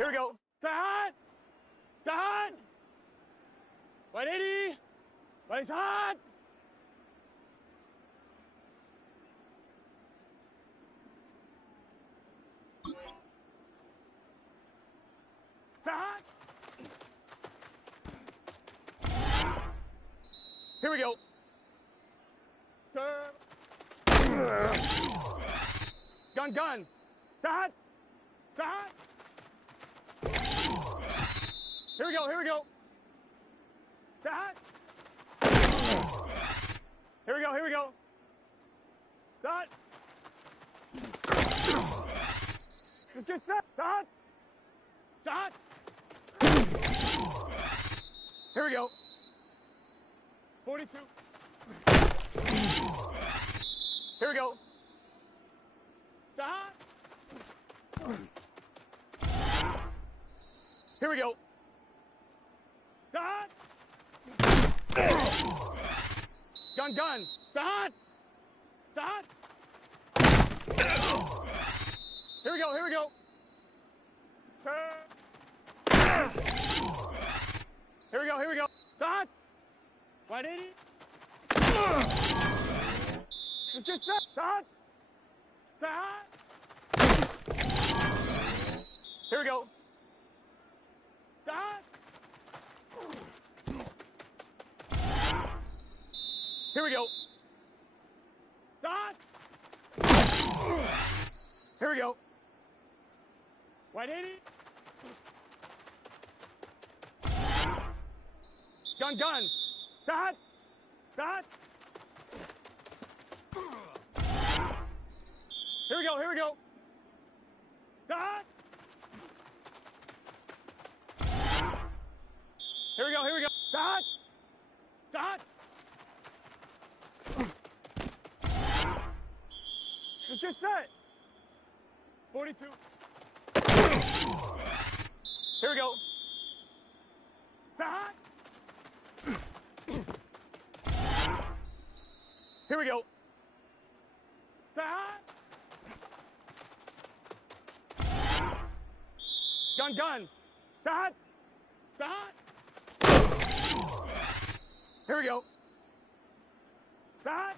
Here we go. Tahan! Tahan! 180! Balisahan! Tahan! Here we go. Turn. Gun, gun. Tahan! Tahan! Here we go, here we go. Tahan! Here we go, here we go. Tahan! Let's get set. Tahan! Tahan! Here we go. 42. Here we go. Tahan! Here we go. Tahan! Gun, gun. Tahan! Tahan! Here we go, here we go. Turn. Here we go, here we go. Start. Wide 80. Let's get set. Start. Start. Here we go. Start. Here we go. Start. Here we go. Wide 80. Gun, gun. Start. Start. Here we go, here we go. Start. Here we go, here we go. Start. Start. Let's get set. 42. Here we go. Start. Here we go. Start. Gun, gun. Start. Start. Here we go. Start.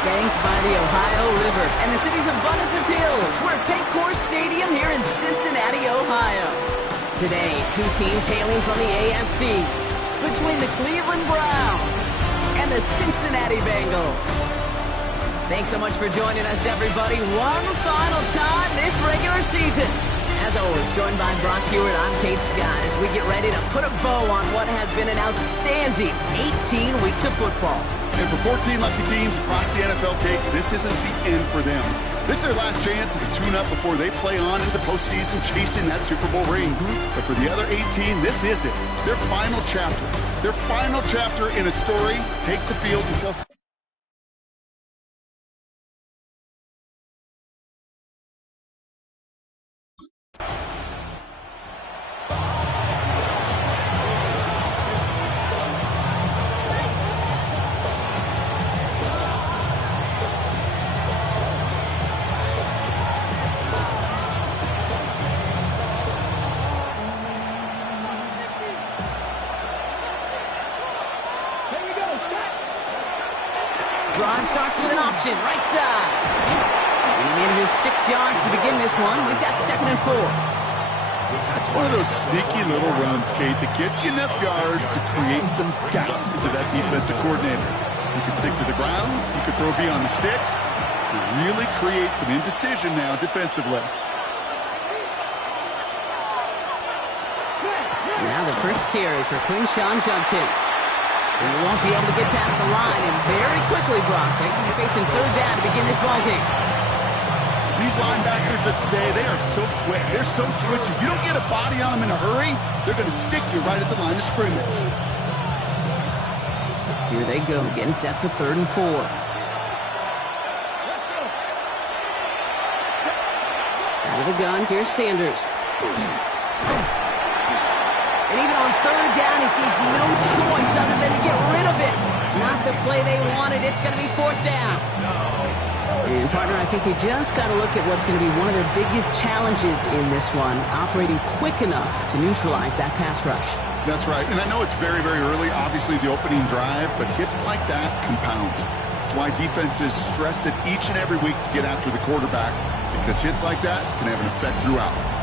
Banked by the Ohio River and the city's abundance of hills. We're at Paycor Stadium here in Cincinnati, Ohio. Today, two teams hailing from the AFC between the Cleveland Browns and the Cincinnati Bengals. Thanks so much for joining us, everybody. One final time this regular season. As always, joined by Brock Hewitt, I'm Kate Scott as we get ready to put a bow on what has been an outstanding 18 weeks of football. And for 14 lucky teams across the NFL, Kate, this isn't the end for them. This is their last chance to tune up before they play on into the postseason chasing that Super Bowl ring. But for the other 18, this is it. Their final chapter. Their final chapter in a story to take the field until... Drive starts with an option, right side. He manages 6 yards to begin this one. We've got 2nd and 4. That's one of those sneaky little runs, Kate, that gets you enough yards to create some doubt into that defensive coordinator. You can stick to the ground. You can throw beyond the sticks. You really create some indecision now defensively. Now the first carry for Quinshawn Judkins. And he won't be able to get past the line, and very quickly, Brock, they can be facing 3rd down to begin this ballgame. These linebackers of today, they are so quick. They're so twitchy. You don't get a body on them in a hurry, they're going to stick you right at the line of scrimmage. Here they go, getting set for 3rd and 4. Out of the gun, here's Sanders. sees no choice other than to get rid of it. Not the play they wanted. It's going to be fourth down. And, partner, I think we just got to look at what's going to be one of their biggest challenges in this one, operating quick enough to neutralize that pass rush. That's right. And I know it's very, very early, obviously the opening drive, but hits like that compound. That's why defenses stress it each and every week to get after the quarterback, because hits like that can have an effect throughout.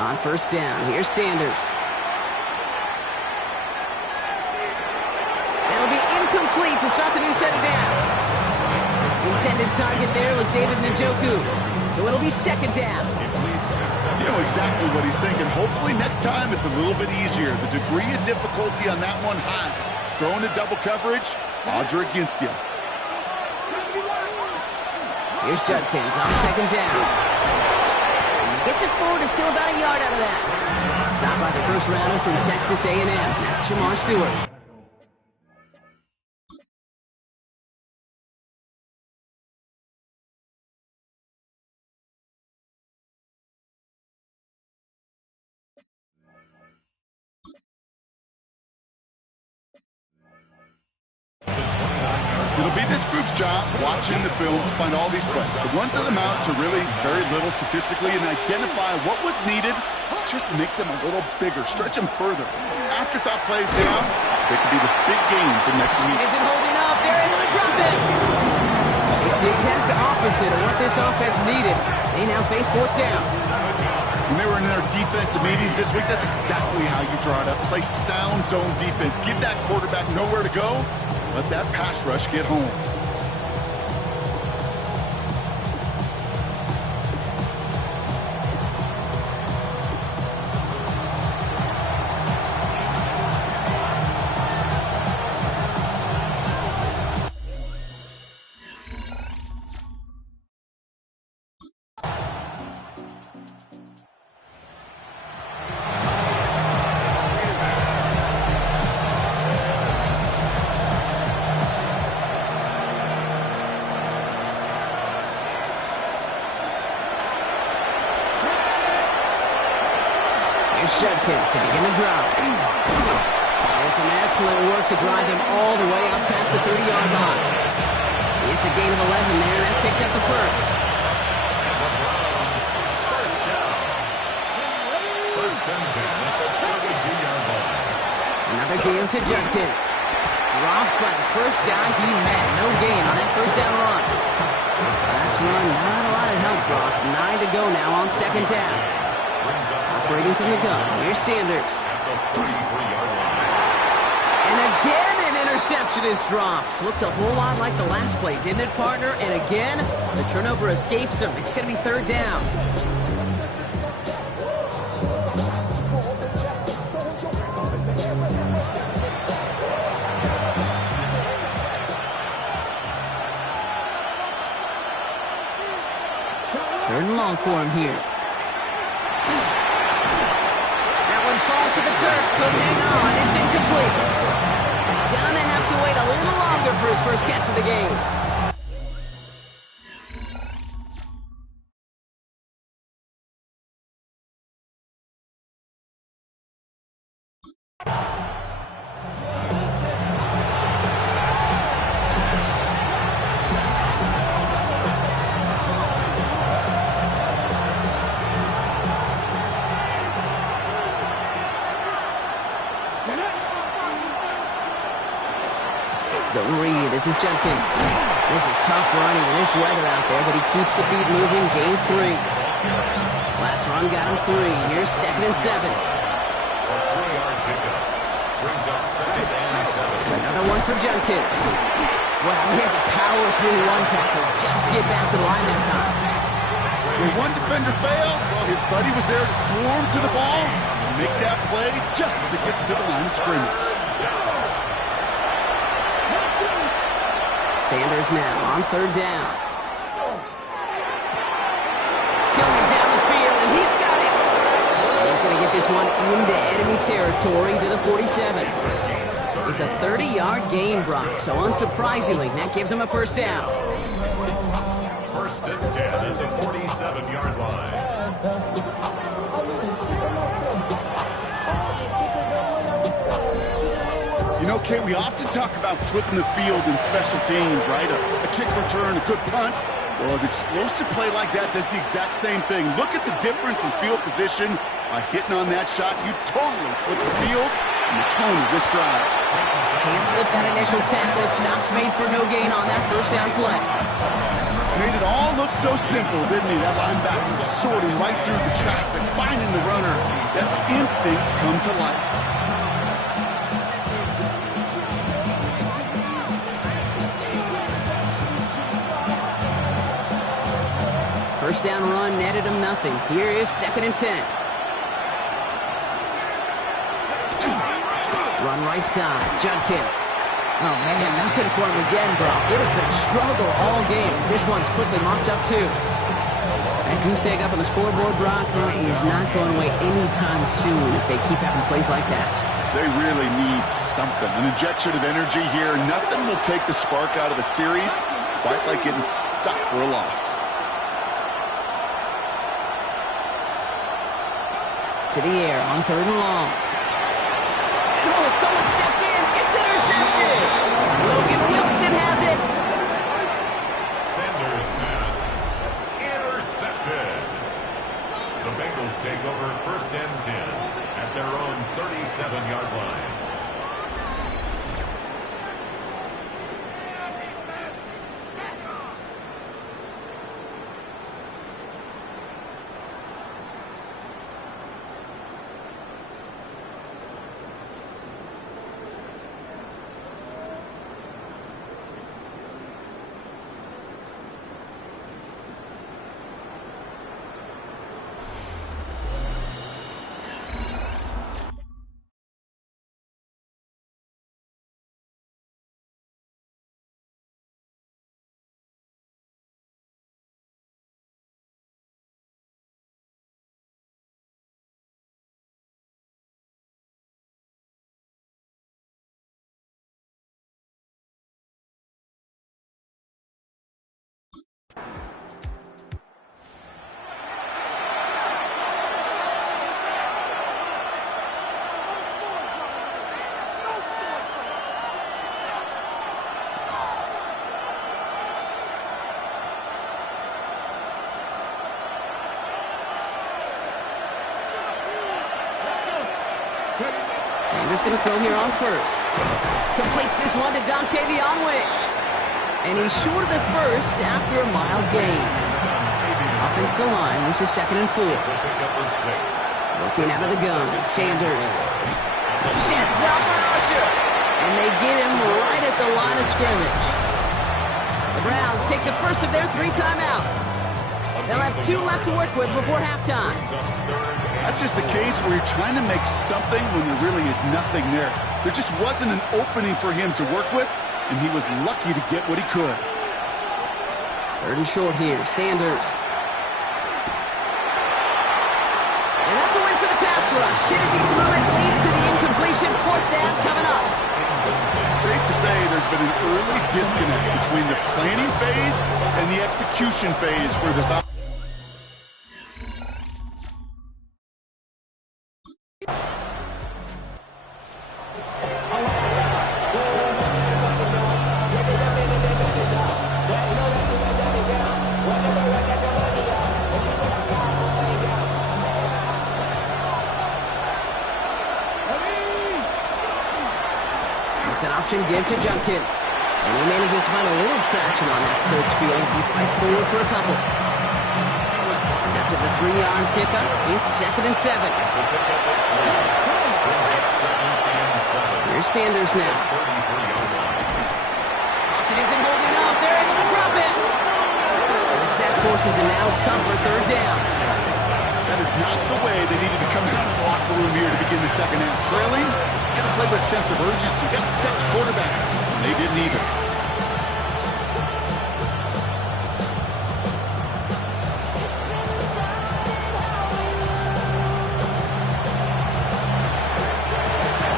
On first down, here's Sanders. That'll be incomplete to start the new set of downs. Intended target there was David Njoku, so it'll be second down. You know exactly what he's thinking. Hopefully next time it's a little bit easier. The degree of difficulty on that one high. Throwing to double coverage, odds are against you. Here's Judkins on second down. Gets it forward to still about a yard out of that. Stopped by the first rounder from Texas A&M. That's Shamar Stewart. It'll be this group's job watching the film to find all these plays. The ones that amount to really very little statistically and identify what was needed to just make them a little bigger, stretch them further. Afterthought plays down, they could be the big gains in next week. Isn't holding up. They're able to drop it. It's the exact opposite of what this offense needed. They now face fourth down. When they were in their defensive meetings this week, that's exactly how you draw it up. Play sound zone defense. Give that quarterback nowhere to go. Let that pass rush get home. Judkins to begin the drive. And some excellent work to drive them all the way up past the 30-yard line. It's a gain of 11 there. That picks up the first. First and 10 at the 32-yard line. Another gain to Judkins. Dropped by the first guy he met. No gain on that first down run. Last run, not a lot of help, Brock. 9 to go now on second down. Operating from the gun. Here's Sanders. And again, an interception is dropped. Looked a whole lot like the last play, didn't it, partner? And again, the turnover escapes him. It's going to be third down. Third and long for him here. That one falls to the turf. Could hang on. It's incomplete. Gonna have to wait a little longer for his first catch of the game. Zone read. This is Judkins. This is tough running in this weather out there, but he keeps the feet moving, gains 3. Last run got him 3. Here's 2nd and 7. Another one for Judkins. Well, he had to power through one tackle just to get back to the line that time. When one defender failed, well, his buddy was there to swarm to the ball and make that play just as it gets to the line of scrimmage. Sanders now on 3rd down. Tilling down the field, and he's got it. He's going to get this one into enemy territory to the 47. It's a 30-yard gain, Brock, so unsurprisingly, that gives him a first down. 1st and 10 at the 47-yard line. You know, Kate, we often talk about flipping the field in special teams, right? A kick return, a good punt. Well, an explosive play like that does the exact same thing. Look at the difference in field position. By hitting on that shot, you've totally flipped the field and the tone of this drive. Can't slip that initial tackle. Stops made for no gain on that first down play. Made it all look so simple, didn't he? That linebacker sorting right through the traffic, finding the runner. That's instincts come to life. First down run netted him nothing. Here is 2nd and 10. Run right side. Judkins. Oh, man, nothing for him again, Brock. It has been a struggle all game as this one's quickly mopped up, too. And goose egg up on the scoreboard, Brock, is not going away anytime soon if they keep having plays like that. They really need something. An injection of energy here. Nothing will take the spark out of a series quite like getting stuck for a loss. To the air on 3rd and long. And oh, someone stepped in. It's intercepted. Logan Wilson has it. Sanders pass intercepted. The Bengals take over 1st and 10 at their own 37-yard line. Sanders going to throw here on 1st. Completes this one to Dontavion Wicks. And he's short of the first after a mild gain. Offensive line, this is 2nd and 4. Looking out of the gun, Sanders. Sheds up for Usher. And they get him right at the line of scrimmage. The Browns take the first of their 3 timeouts. They'll have 2 left to work with before halftime. That's just the case where you're trying to make something when there really is nothing there. There just wasn't an opening for him to work with, and he was lucky to get what he could. 3rd and short here. Sanders. rush. Hit as he threw it, leads to the incompletion. Fourth down coming up. Safe to say there's been an early disconnect between the planning phase and the execution phase for this offense. It's an option give to Junkins. And he manages to find a little traction on that search field as he fights forward for a couple. After the 3-yard pickup, it's 2nd and 7. Here's Sanders now. Pocket isn't holding up. They're able to drop it. And the sack forces a now tougher 3rd down. That is not the way they needed to come out of the locker room here to begin the second half. Trailing, you got to play with a sense of urgency. You got to protect the quarterback. And they didn't either.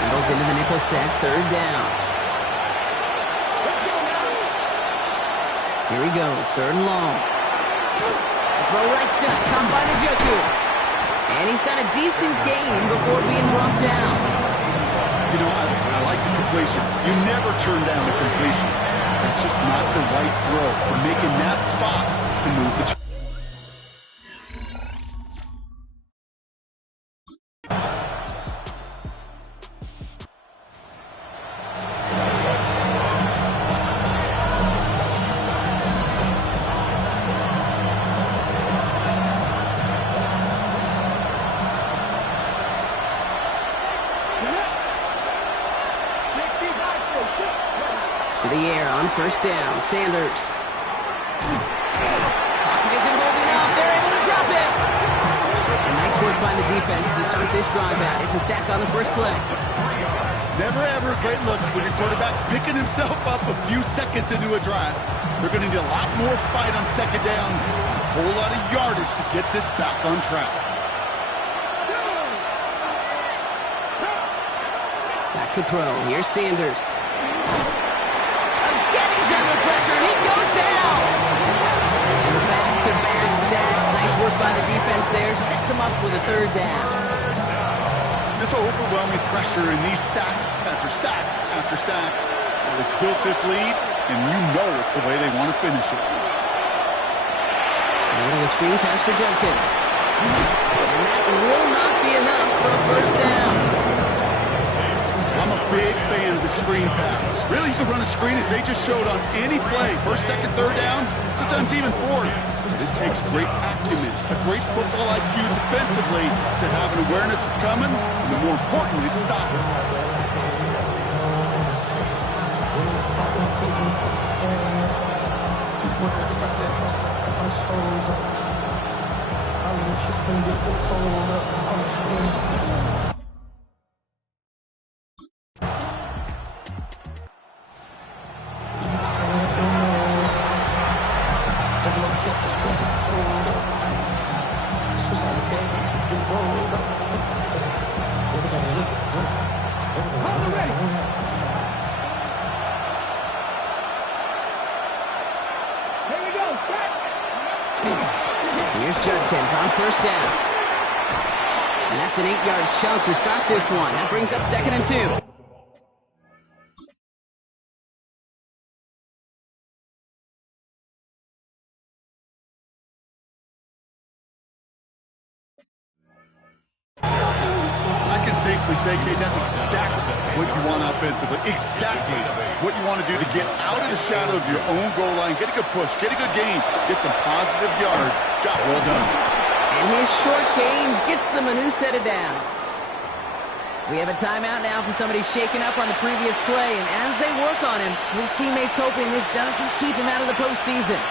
Goes into the nickel sack, 3rd down. Here he goes, 3rd and long. Throw right side, caught by Njoku. And he's got a decent gain before being brought down. You know, I like the completion. You never turn down a completion. It's just not the right throw to make in that spot to move the chain. To the air on 1st down, Sanders. Pocket isn't holding up. They're able to drop it. And nice work by the defense to start this drive out. It's a sack on the first play. Never ever a great look when your quarterback's picking himself up a few seconds into a drive. They're going to need a lot more fight on 2nd down. A whole lot of yardage to get this back on track. Back to throw. Here's Sanders. Again, he's under pressure, and he goes down. And back-to-back sacks. Nice work by the defense there. Sets him up with a 3rd down. This overwhelming pressure and these sacks after sacks after sacks, it's built this lead, and you know it's the way they want to finish it. A little screen pass for Junkins. And that will not be enough for a 1st down. I'm a big fan of the screen pass. Really, you can run a screen as they just showed on any play. 1st, 2nd, 3rd down, sometimes even 4th. It takes great acumen, a great football IQ defensively to have an awareness it's coming, and more importantly, to stop it. Here's Junkins on 1st down. And that's an 8-yard chunk to start this one. That brings up 2nd and 2. I can safely say, Kate, that's exactly what you want offensively. Exactly what you want to do to get out of the shadow of your own goal line, get a good push, get a good gain, get some positive yards. Job well done. And his short game gets them a new set of downs. We have a timeout now for somebody shaken up on the previous play, and as they work on him, his teammates hoping this doesn't keep him out of the postseason.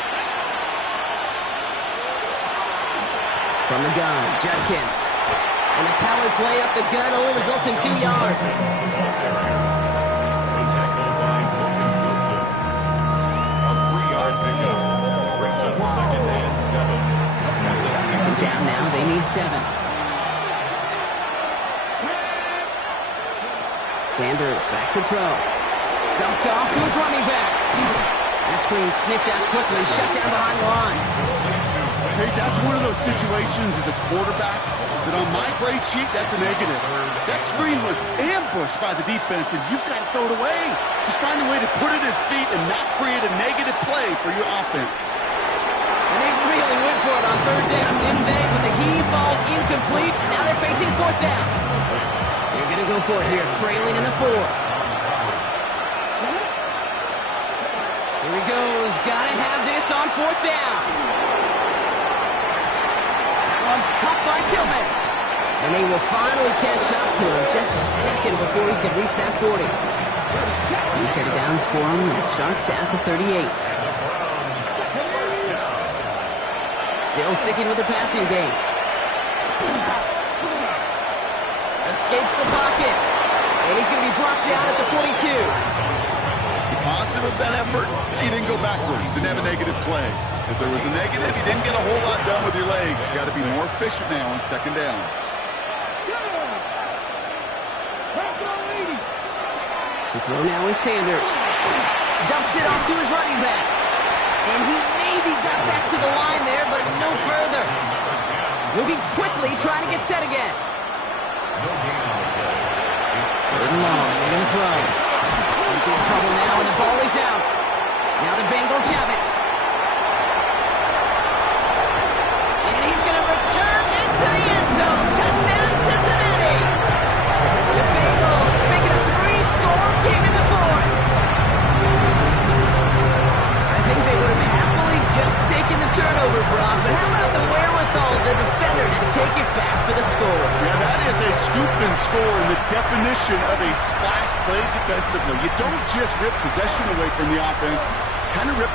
From the gun, Junkins. And a power play up the gut only results in 2 yards. Second down now, they need 7. Sanders back to throw. Dumped off to his running back. That screen sniffed out quickly, shut down behind the line. Hey, that's one of those situations as a quarterback that on my grade sheet, that's a negative. That screen was ambushed by the defense, and you've got to throw it away. Just find a way to put it at his feet and not create a negative play for your offense. And they really went for it on third down, didn't they? But the heave falls incomplete. Now they're facing fourth down. They're going to go for it here, trailing in the fourth. Here he goes. Got to have this on fourth down. That one's cut by Tillman. And they will finally catch up to him just a second before he can reach that 40. New set of downs for him. It starts at the 38. Still sticking with the passing game. Escapes the pocket. And he's going to be brought down at the 42. Positive of that effort, he didn't go backwards, didn't have a negative play. If there was a negative, you didn't get a whole lot done with your legs. You got to be more efficient now on second down. To throw now is Sanders. Dumps it off to his running back. And he maybe got back to the line there, but no further. Moving quickly, trying to get set again. Third and long, they're going to throw. In big trouble now, and the ball is out. Now the Bengals have it. And he's going to return this to the end zone. Touchdown, Cincinnati. The Bengals making a 3-score game in the fourth. I think they would have happily just taken the turnover, Brock, but how about the wherewithal of the defender to take it back for the score? Yeah, that is a scoop and score in the definition of a splash play defensively. You don't just rip possession away from the offense, kind of rip.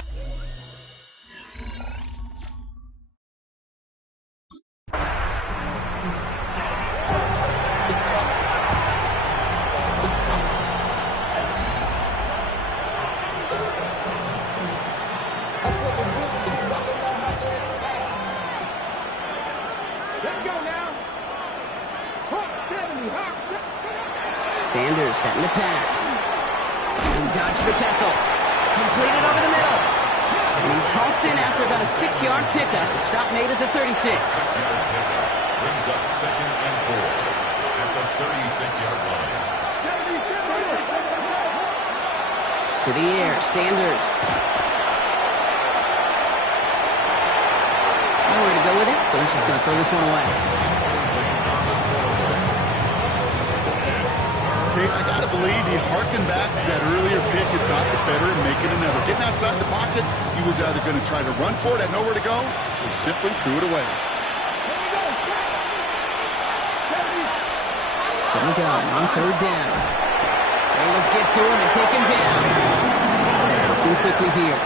Sanders setting the pass. He dodged the tackle. Completed over the middle. And he's halts in after about a 6-yard pickup. Stop made at the 36. Brings up second and 4 at the 36-yard line. To the air, Sanders. Nowhere to go with it, so he's just going to throw this one away. I got to believe he harkened back to that earlier pick and got the better and make it another. Getting outside the pocket, he was either going to try to run for it, had nowhere to go, so he simply threw it away. Going to go on third down. Bengals get to him and take him down. Working quickly here.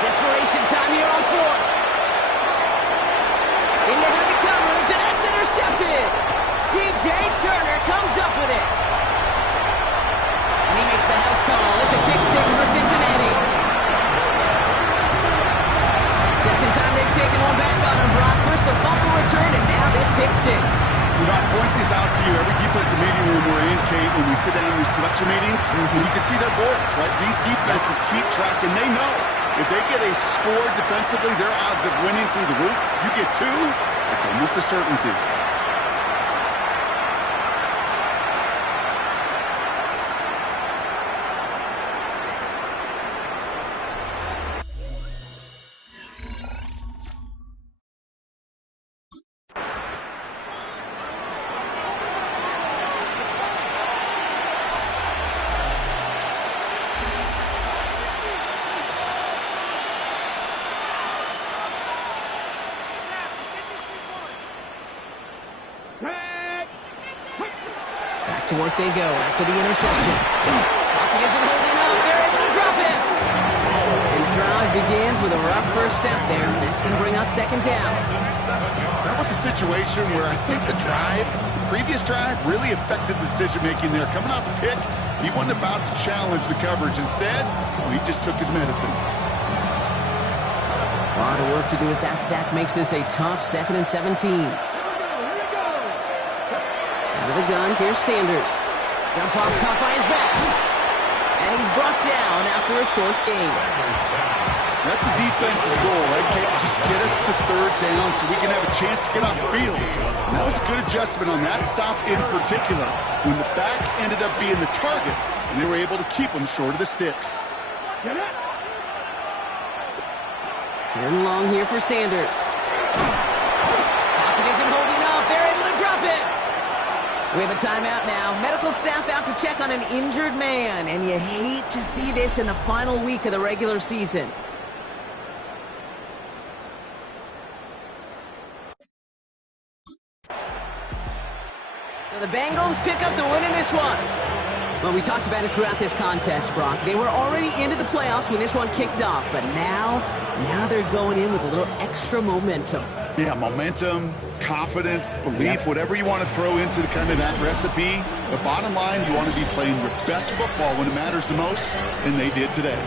Desperation time here on fourth. Into heavy coverage, and that's intercepted. T.J. Turner comes up with it. And he makes the house call. It's a pick six for Cincinnati. Second time they've taken one back on him, Brock. First the fumble return, and now this pick six. You know, I point this out to you every defensive meeting room we're in, Kate, when we sit down in these production meetings, and you can see their boards, right? These defenses keep track, and they know if they get a score defensively, their odds of winning through the roof. You get two, it's almost a certainty. To work they go after the interception. Pocket isn't holding up. They're able to drop it. And the drive begins with a rough first step there. That's going to bring up second down. That was a situation where I think the previous drive, really affected the decision-making there. Coming off a pick, he wasn't about to challenge the coverage. Instead, he just took his medicine. A lot of work to do as that sack makes this a tough 2nd and 17. Out of the gun, here's Sanders. Dump off caught by his back. And he's brought down after a short gain. That's a defense's goal, right? Just get us to 3rd down so we can have a chance to get off the field. And that was a good adjustment on that stop in particular, when the back ended up being the target, and they were able to keep him short of the sticks. Third and long here for Sanders. Pocket isn't holding up. They're able to drop it. We have a timeout now. Medical staff out to check on an injured man, and you hate to see this in the final week of the regular season. So the Bengals pick up the win in this one. Well, we talked about it throughout this contest, Brock. They were already into the playoffs when this one kicked off, but now they're going in with a little extra momentum. Yeah, momentum, confidence, belief, whatever you want to throw into kind of that recipe. The bottom line, you want to be playing your best football when it matters the most, and they did today.